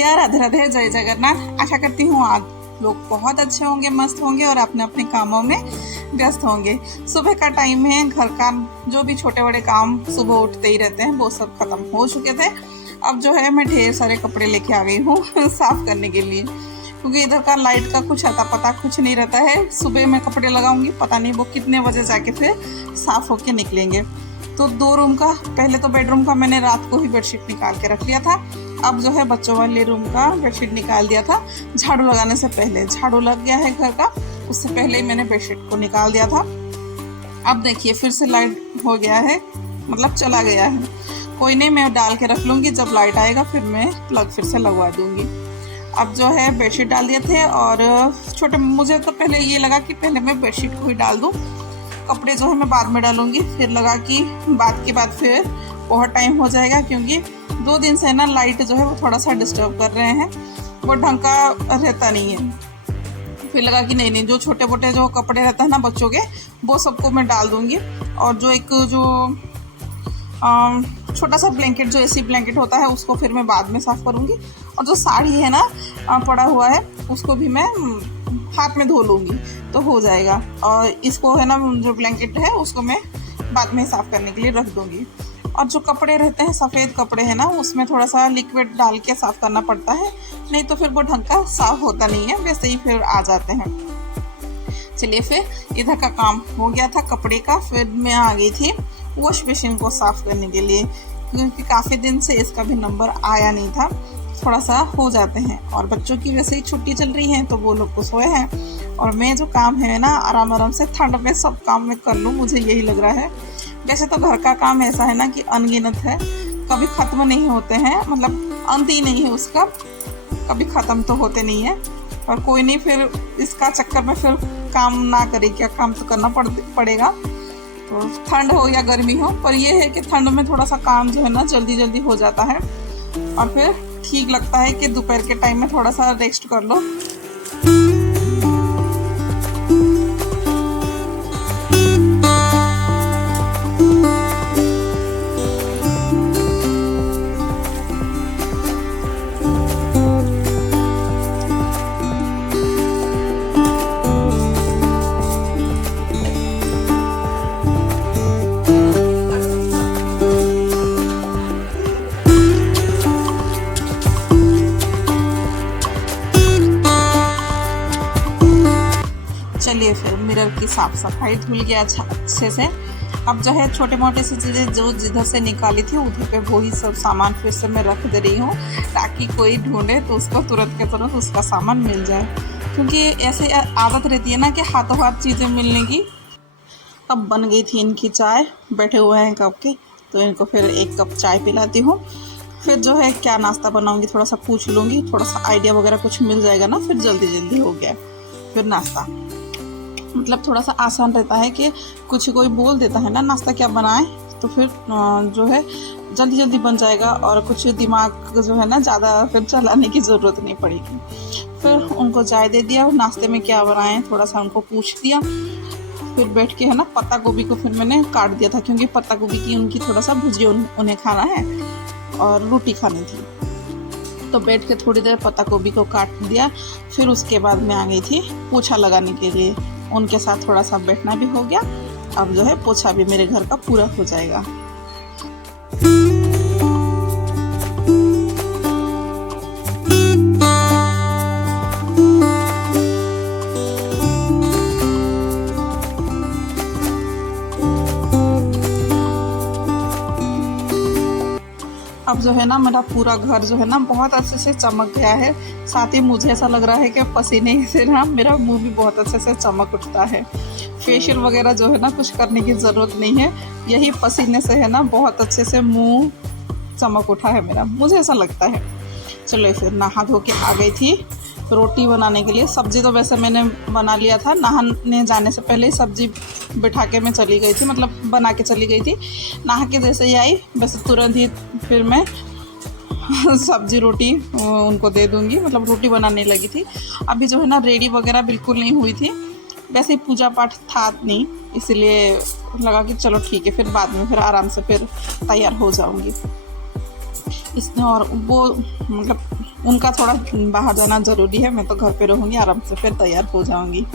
भैया, राधे राधे, जय जगन्नाथ। आशा करती हूँ आप लोग बहुत अच्छे होंगे, मस्त होंगे और अपने अपने कामों में व्यस्त होंगे। सुबह का टाइम है, घर का जो भी छोटे बड़े काम सुबह उठते ही रहते हैं वो सब खत्म हो चुके थे। अब जो है मैं ढेर सारे कपड़े लेके आ गई हूँ साफ करने के लिए, क्योंकि इधर का लाइट का कुछ अता पता कुछ नहीं रहता है। सुबह मैं कपड़े लगाऊंगी, पता नहीं वो कितने बजे जाके फिर साफ होके निकलेंगे। तो 2 रूम का, पहले तो बेडरूम का मैंने रात को ही बेडशीट निकाल के रख लिया था। अब जो है बच्चों वाले रूम का बेडशीट निकाल दिया था झाड़ू लगाने से पहले। झाड़ू लग गया है घर का, उससे पहले ही मैंने बेडशीट को निकाल दिया था। अब देखिए फिर से लाइट हो गया है, मतलब चला गया है। कोई नहीं, मैं डाल के रख लूँगी, जब लाइट आएगा फिर मैं प्लग फिर से लगवा दूँगी। अब जो है बेडशीट डाल दिए थे और छोटे, मुझे तो पहले ये लगा कि पहले मैं बेडशीट को ही डाल दूँ, कपड़े जो है मैं बाद में डालूंगी। फिर लगा कि बाद के बाद फिर बहुत टाइम हो जाएगा, क्योंकि 2 दिन से ना लाइट जो है वो थोड़ा सा डिस्टर्ब कर रहे हैं, वो ढंग का रहता नहीं है। फिर लगा कि नहीं, जो छोटे मोटे जो कपड़े रहते हैं ना बच्चों के, वो सबको मैं डाल दूंगी। और जो एक जो छोटा सा ब्लैंकेट, जो एसी ब्लैंकेट होता है, उसको फिर मैं बाद में साफ़ करूँगी। और जो साड़ी है ना पड़ा हुआ है, उसको भी मैं हाथ में धो लूँगी तो हो जाएगा। और इसको है ना, जो ब्लैंकेट है उसको मैं बाद में साफ़ करने के लिए रख दूँगी। और जो कपड़े रहते हैं, सफ़ेद कपड़े हैं ना, उसमें थोड़ा सा लिक्विड डाल के साफ़ करना पड़ता है, नहीं तो फिर वो ढंग का साफ़ होता नहीं है, वैसे ही फिर आ जाते हैं। चलिए, फिर इधर का काम हो गया था कपड़े का। फिर मैं आ गई थी वॉश मशीन को साफ़ करने के लिए, क्योंकि काफ़ी दिन से इसका भी नंबर आया नहीं था। थोड़ा सा हो जाते हैं, और बच्चों की वैसे ही छुट्टी चल रही है तो वो लोग तो सोए हैं, और मैं जो काम है ना आराम आराम से ठंड में सब काम मैं कर लूँ, मुझे यही लग रहा है। वैसे तो घर का काम ऐसा है ना कि अनगिनत है, कभी ख़त्म नहीं होते हैं, मतलब अंत ही नहीं है उसका, कभी ख़त्म तो होते नहीं है। और कोई नहीं, फिर इसका चक्कर में फिर काम ना करे क्या, काम तो करना पड़ेगा। तो ठंड हो या गर्मी हो, पर यह है कि ठंड में थोड़ा सा काम जो है ना जल्दी जल्दी हो जाता है, और फिर ठीक लगता है कि दोपहर के टाइम में थोड़ा सा रेस्ट कर लो। चलिए, फिर मिरर की साफ सफाई धुल गया अच्छे से। अब जो है छोटे मोटे से चीज़ें जो जिधर से निकाली थी उधर पे वही सब सामान फिर से मैं रख दे रही हूँ, ताकि कोई ढूंढे तो उसको तुरंत के तुरंत उसका सामान मिल जाए। क्योंकि ऐसे आदत रहती है ना कि हाथों हाथ चीज़ें मिलने की। अब बन गई थी इनकी चाय, बैठे हुए हैं कप के, तो इनको फिर 1 कप चाय पिलाती हूँ। फिर जो है क्या नाश्ता बनाऊँगी थोड़ा सा पूछ लूँगी, थोड़ा सा आइडिया वगैरह कुछ मिल जाएगा ना, फिर जल्दी जल्दी हो गया। फिर नाश्ता मतलब थोड़ा सा आसान रहता है कि कुछ कोई बोल देता है ना नाश्ता क्या बनाएं, तो फिर जो है जल्दी जल्दी बन जाएगा, और कुछ दिमाग जो है ना ज़्यादा फिर चलाने की ज़रूरत नहीं पड़ेगी। फिर उनको चाय दे दिया, और नाश्ते में क्या बनाएं थोड़ा सा उनको पूछ दिया। फिर बैठ के है ना पत्ता गोभी को फिर मैंने काट दिया था, क्योंकि पत्ता गोभी की उनकी थोड़ा सा भुजिया उन्हें खाना है और रोटी खानी थी। तो बैठ के थोड़ी देर पत्ता गोभी को काट दिया। फिर उसके बाद मैं आ गई थी पोछा लगाने के लिए, उनके साथ थोड़ा सा बैठना भी हो गया। अब जो है पोछा भी मेरे घर का पूरा हो जाएगा। अब जो है ना मेरा पूरा घर जो है ना बहुत अच्छे से चमक गया है, साथ ही मुझे ऐसा लग रहा है कि पसीने से ना मेरा मुंह भी बहुत अच्छे से चमक उठता है। फेशियल वगैरह जो है ना कुछ करने की ज़रूरत नहीं है, यही पसीने से है ना बहुत अच्छे से मुंह चमक उठा है मेरा, मुझे ऐसा लगता है। चलो, फिर नहा धो के आ गई थी रोटी बनाने के लिए। सब्ज़ी तो वैसे मैंने बना लिया था, नहाने जाने से पहले ही सब्ज़ी बिठा के मैं चली गई थी, मतलब बना के चली गई थी। नहा के जैसे ही आई बस तुरंत ही फिर मैं सब्ज़ी रोटी उनको दे दूँगी, मतलब रोटी बनाने लगी थी। अभी जो है ना रेडी वगैरह बिल्कुल नहीं हुई थी, वैसे ही पूजा पाठ था नहीं, इसलिए लगा कि चलो ठीक है, फिर बाद में फिर आराम से फिर तैयार हो जाऊँगी इसमें। और वो मतलब उनका थोड़ा बाहर जाना ज़रूरी है, मैं तो घर पे रहूँगी, आराम से फिर तैयार हो जाऊँगी।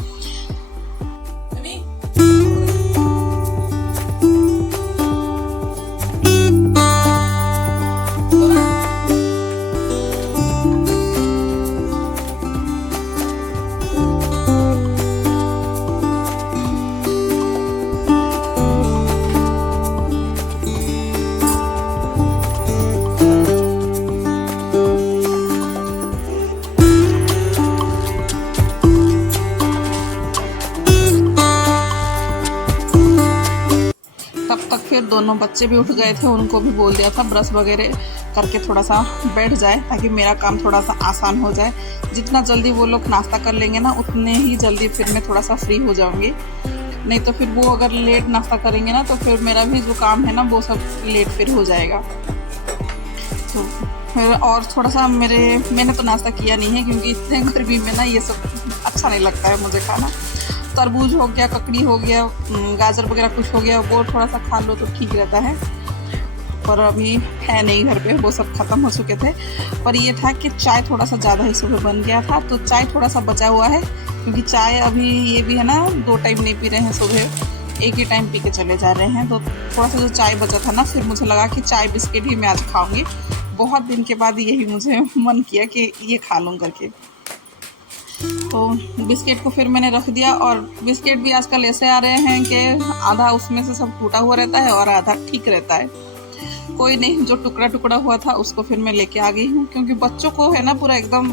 तब तक फिर दोनों बच्चे भी उठ गए थे, उनको भी बोल दिया था ब्रश वगैरह करके थोड़ा सा बैठ जाए ताकि मेरा काम थोड़ा सा आसान हो जाए। जितना जल्दी वो लोग नाश्ता कर लेंगे ना, उतने ही जल्दी फिर मैं थोड़ा सा फ्री हो जाऊंगी। नहीं तो फिर वो अगर लेट नाश्ता करेंगे ना, तो फिर मेरा भी जो काम है ना वो सब लेट फिर हो जाएगा। तो फिर और थोड़ा सा मैंने तो नाश्ता किया नहीं है, क्योंकि इतने गर्मी में ना ये सब अच्छा नहीं लगता है मुझे खाना। तरबूज हो गया, ककड़ी हो गया, गाजर वगैरह कुछ हो गया, वो थोड़ा सा खा लो तो ठीक रहता है। पर अभी है नहीं घर पे, वो सब ख़त्म हो चुके थे। पर ये था कि चाय थोड़ा सा ज़्यादा ही सुबह बन गया था, तो चाय थोड़ा सा बचा हुआ है, क्योंकि चाय अभी ये भी है ना 2 टाइम नहीं पी रहे हैं, सुबह एक ही टाइम पी के चले जा रहे हैं। तो थोड़ा सा जो चाय बचा था ना, फिर मुझे लगा कि चाय बिस्किट ही मैं आज खाऊँगी। बहुत दिन के बाद यही मुझे मन किया कि ये खा लूँ करके। तो बिस्किट को फिर मैंने रख दिया, और बिस्किट भी आजकल ऐसे आ रहे हैं कि आधा उसमें से सब टूटा हुआ रहता है और आधा ठीक रहता है। कोई नहीं, जो टुकड़ा टुकड़ा हुआ था उसको फिर मैं लेके आ गई हूँ, क्योंकि बच्चों को है ना पूरा एकदम,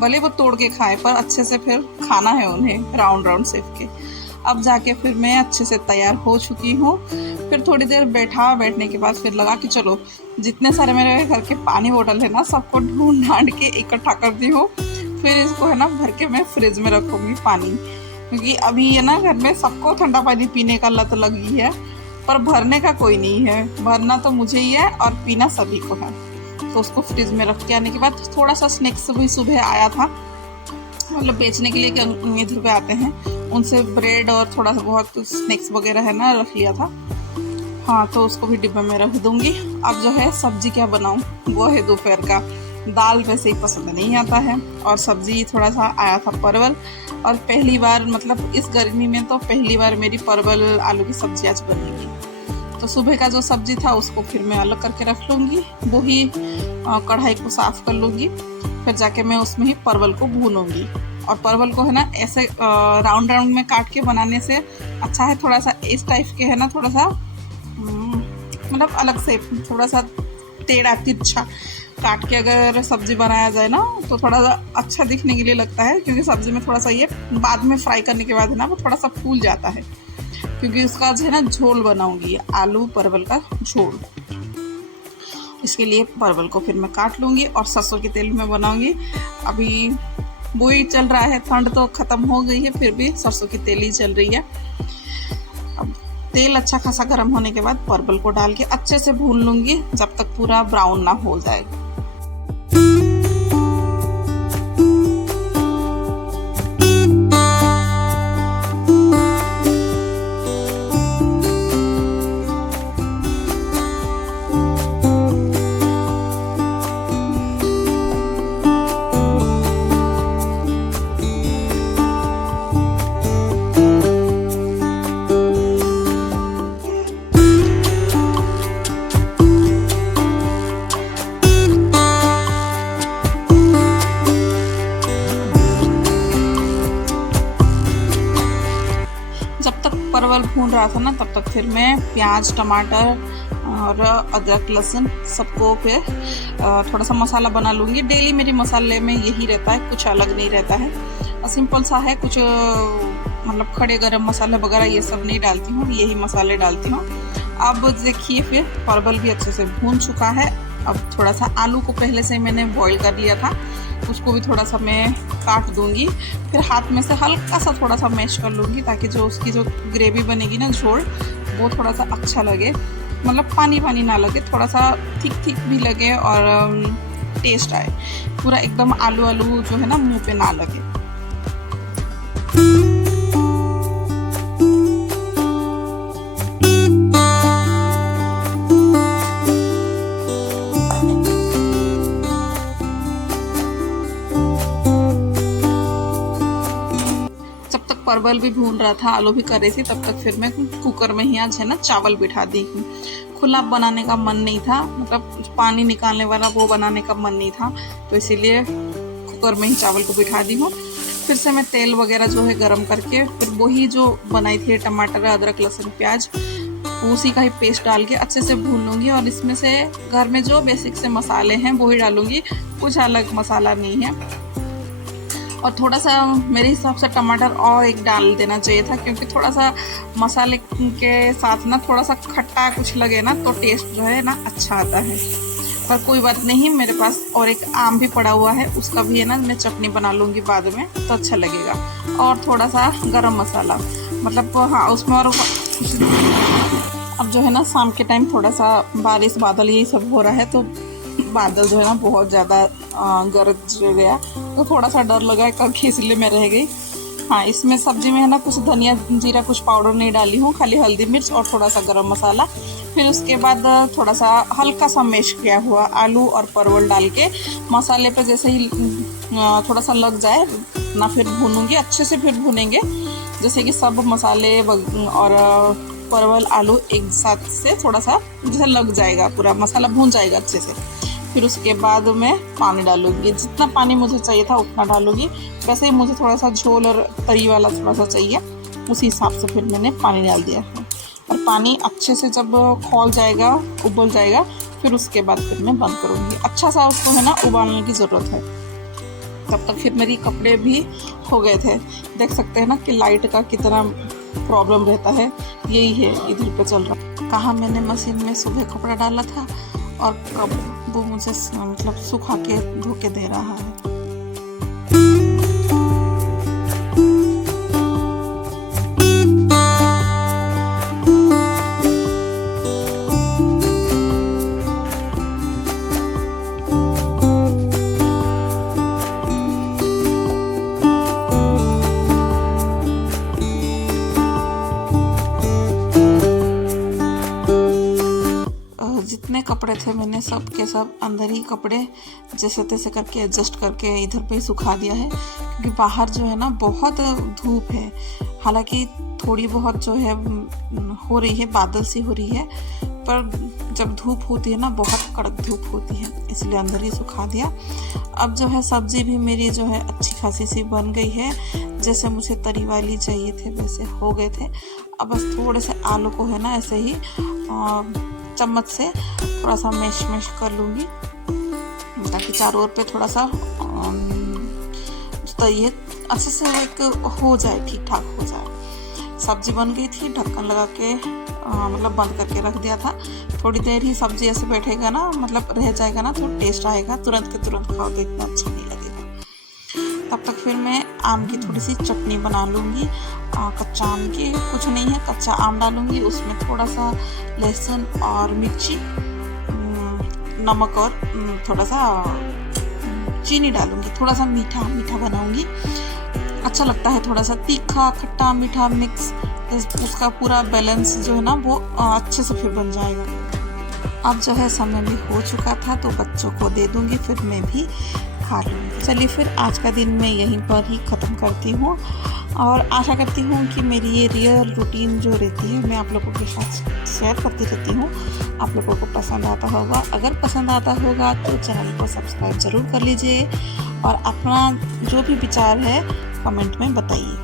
भले वो तोड़ के खाए पर अच्छे से फिर खाना है उन्हें राउंड राउंड सेक के। अब जाके फिर मैं अच्छे से तैयार हो चुकी हूँ। फिर थोड़ी देर बैठने के बाद फिर लगा कि चलो जितने सारे मेरे घर के पानी बोतल है ना, सबको ढूंढ ढांड के इकट्ठा कर दी हूँ। फिर इसको है ना भर के मैं फ्रिज में रखूँगी पानी, क्योंकि अभी है ना घर में सबको ठंडा पानी पीने का लत लगी है, पर भरने का कोई नहीं है। भरना तो मुझे ही है और पीना सभी को है। तो उसको फ्रिज में रख के आने के बाद थोड़ा सा स्नैक्स भी सुबह आया था, मतलब बेचने के लिए इधर पे आते हैं, उनसे ब्रेड और थोड़ा सा बहुत स्नैक्स वगैरह है ना रख लिया था। हाँ, तो उसको भी डिब्बे में रख दूँगी। अब जो है सब्जी क्या बनाऊँ, वो है दोपहर का। दाल वैसे ही पसंद नहीं आता है, और सब्जी थोड़ा सा आया था परवल, और पहली बार मतलब इस गर्मी में तो पहली बार मेरी परवल आलू की सब्जी आज बनेगी। तो सुबह का जो सब्जी था उसको फिर मैं अलग करके रख लूँगी, वही कढ़ाई को साफ़ कर लूँगी, फिर जाके मैं उसमें ही परवल को भूनूँगी। और परवल को है ना ऐसे राउंड राउंड में काट के बनाने से अच्छा है, थोड़ा सा इस टाइप के है ना, थोड़ा सा मतलब अलग से थोड़ा सा टेढ़ा तिरछा काट के अगर सब्जी बनाया जाए ना, तो थोड़ा सा अच्छा दिखने के लिए लगता है, क्योंकि सब्जी में थोड़ा सा ये बाद में फ्राई करने के बाद है ना वो थोड़ा सा फूल जाता है। क्योंकि उसका जो है ना झोल बनाऊंगी, आलू परवल का झोल, इसके लिए परवल को फिर मैं काट लूँगी और सरसों के तेल में बनाऊंगी। अभी वही चल रहा है, ठंड तो ख़त्म हो गई है, फिर भी सरसों की तेल ही चल रही है। अब तेल अच्छा खासा गर्म होने के बाद परवल को डाल के अच्छे से भून लूँगी, जब तक पूरा ब्राउन ना हो जाए। जब तक परवल भून रहा था ना, तब तक फिर मैं प्याज टमाटर और अदरक लहसुन सबको फिर थोड़ा सा मसाला बना लूँगी। डेली मेरे मसाले में यही रहता है, कुछ अलग नहीं रहता है, सिंपल सा है। कुछ मतलब खड़े गरम मसाले वगैरह ये सब नहीं डालती हूँ, यही मसाले डालती हूँ। अब देखिए फिर परवल भी अच्छे से भून चुका है। अब थोड़ा सा आलू को पहले से मैंने बॉईल कर दिया था, उसको भी थोड़ा सा मैं काट दूंगी, फिर हाथ में से हल्का सा थोड़ा सा मैश कर लूँगी, ताकि जो उसकी जो ग्रेवी बनेगी ना झोल, वो थोड़ा सा अच्छा लगे, मतलब पानी पानी ना लगे, थोड़ा सा थिक थिक भी लगे और टेस्ट आए, पूरा एकदम आलू आलू जो है ना मुंह पे ना लगे। परवल भी भून रहा था, आलू भी कर रही थी, तब तक फिर मैं कुकर में ही आज है ना चावल बिठा दी हूँ। खुला बनाने का मन नहीं था, मतलब पानी निकालने वाला वो बनाने का मन नहीं था, तो इसीलिए कुकर में ही चावल को बिठा दी हूँ। फिर से मैं तेल वगैरह जो है गरम करके फिर वही जो बनाई थी टमाटर, अदरक, लहसुन, प्याज, उसी का ही पेस्ट डाल के अच्छे से भून लूँगी। और इसमें से घर में जो बेसिक से मसाले हैं वो ही डालूँगी, कुछ अलग मसाला नहीं है। और थोड़ा सा मेरे हिसाब से टमाटर और एक डाल देना चाहिए था, क्योंकि थोड़ा सा मसाले के साथ ना थोड़ा सा खट्टा कुछ लगे ना तो टेस्ट जो है ना अच्छा आता है। पर कोई बात नहीं, मेरे पास और एक आम भी पड़ा हुआ है, उसका भी है ना मैं चटनी बना लूँगी बाद में, तो अच्छा लगेगा। और थोड़ा सा गरम मसाला, मतलब हाँ उसमें। और अब जो है ना शाम के टाइम थोड़ा सा बारिश बादल यही सब हो रहा है, तो बादल जो है ना बहुत ज़्यादा गरज गया, तो थोड़ा सा डर लगा कब इसलिए मैं रह गई। हाँ, इसमें सब्जी में है ना कुछ धनिया जीरा कुछ पाउडर नहीं डाली हूँ, खाली हल्दी मिर्च और थोड़ा सा गरम मसाला। फिर उसके बाद थोड़ा सा हल्का सा मैश किया हुआ आलू और परवल डाल के मसाले पे जैसे ही थोड़ा सा लग जाए ना, फिर भूनूंगी अच्छे से। फिर भूनेंगे जैसे कि सब मसाले और परवल आलू एक साथ से थोड़ा सा जैसे लग जाएगा, पूरा मसाला भून जाएगा अच्छे से। फिर उसके बाद मैं पानी डालूंगी, जितना पानी मुझे चाहिए था उतना डालूंगी। वैसे ही मुझे थोड़ा सा झोल और तरी वाला थोड़ा सा चाहिए, उसी हिसाब से फिर मैंने पानी डाल दिया है। और पानी अच्छे से जब खौल जाएगा, उबल जाएगा, फिर उसके बाद फिर मैं बंद करूँगी। अच्छा सा उसको है ना उबालने की ज़रूरत है। तब तक फिर मेरी कपड़े भी हो गए थे। देख सकते हैं ना कि लाइट का कितना प्रॉब्लम रहता है, यही है इधर पे चल रहा। कहाँ मैंने मशीन में सुबह कपड़ा डाला था और कब वो मुझे मतलब सुखा के धो के दे रहा है। जितने कपड़े थे मैंने सब के सब अंदर ही कपड़े जैसे तैसे करके एडजस्ट करके इधर पे ही सुखा दिया है, क्योंकि बाहर जो है ना बहुत धूप है। हालांकि थोड़ी बहुत जो है हो रही है, बादल सी हो रही है, पर जब धूप होती है ना बहुत कड़क धूप होती है, इसलिए अंदर ही सुखा दिया। अब जो है सब्जी भी मेरी जो है अच्छी खासी सी बन गई है, जैसे मुझे तरी वाली चाहिए थे वैसे हो गए थे। अब बस थोड़े से आलू को है ना ऐसे ही चम्मच से थोड़ा सा मैश कर लूँगी, ताकि चारों ओर पे थोड़ा सा तो ये अच्छे से एक हो जाए, ठीक ठाक हो जाए। सब्जी बन गई थी, ढक्कन लगा के मतलब बंद करके रख दिया था। थोड़ी देर ही सब्जी ऐसे बैठेगा ना, मतलब रह जाएगा ना, तो टेस्ट आएगा, तुरंत के तुरंत खाओ तो इतना अच्छा नहीं लगेगा। तब तक फिर मैं आम की थोड़ी सी चटनी बना लूँगी। कच्चा आम की कुछ नहीं है, कच्चा आम डालूँगी, उसमें थोड़ा सा लहसुन और मिर्ची, नमक और थोड़ा सा चीनी डालूँगी, थोड़ा सा मीठा मीठा बनाऊँगी। अच्छा लगता है, थोड़ा सा तीखा खट्टा मीठा मिक्स, उसका पूरा बैलेंस जो है ना वो अच्छे से फिर बन जाएगा। अब जो है समय भी हो चुका था, तो बच्चों को दे दूँगी, फिर मैं भी खा लूँगी। चलिए फिर आज का दिन मैं यहीं पर ही ख़त्म करती हूँ, और आशा करती हूँ कि मेरी ये रियल रूटीन जो रहती है मैं आप लोगों के साथ शेयर करती रहती हूँ, आप लोगों को पसंद आता होगा। अगर पसंद आता होगा तो चैनल को सब्सक्राइब ज़रूर कर लीजिए, और अपना जो भी विचार है कमेंट में बताइए।